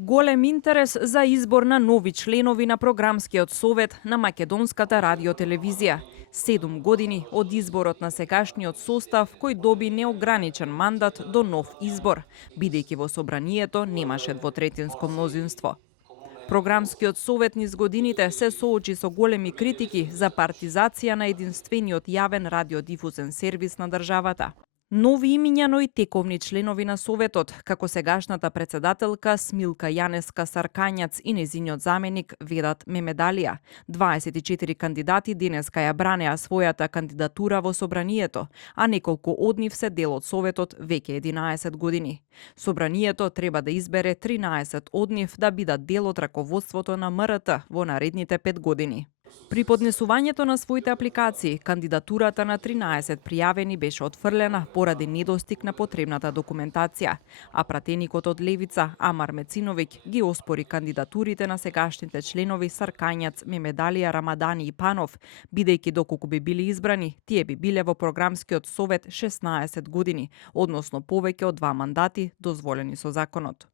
Голем интерес за избор на нови членови на програмскиот совет на Македонската радиотелевизија. 7 години од изборот на сегашниот состав кој доби неограничен мандат до нов избор, бидејќи во собранието немаше двотретинско мнозинство. Програмскиот совет низ годините се соочи со големи критики за партизација на единствениот јавен радиодифузен сервис на државата. Нови имиња, но и тековни членови на Советот, како сегашната председателка Смилка Јанеска Саркањац и незиниот заменик Ведат Мемедалија. 24 кандидати денеска ја бранеа својата кандидатура во собранието, а неколку од нив се дел од Советот веќе 11 години. Собранието треба да избере 13 од нив да бидат дел од раководството на МРТ во наредните 5 години. При поднесувањето на своите апликации, кандидатурата на 13 пријавени беше отфрлена поради недостиг на потребната документација, а пратеникот од Левица Амар Мециновиќ ги оспори кандидатурите на сегашните членови Саркањац, Мемедалија, Рамадани и Панов, бидејќи доколку би били избрани, тие би биле во програмскиот совет 16 години, односно повеќе од 2 мандати дозволени со законот.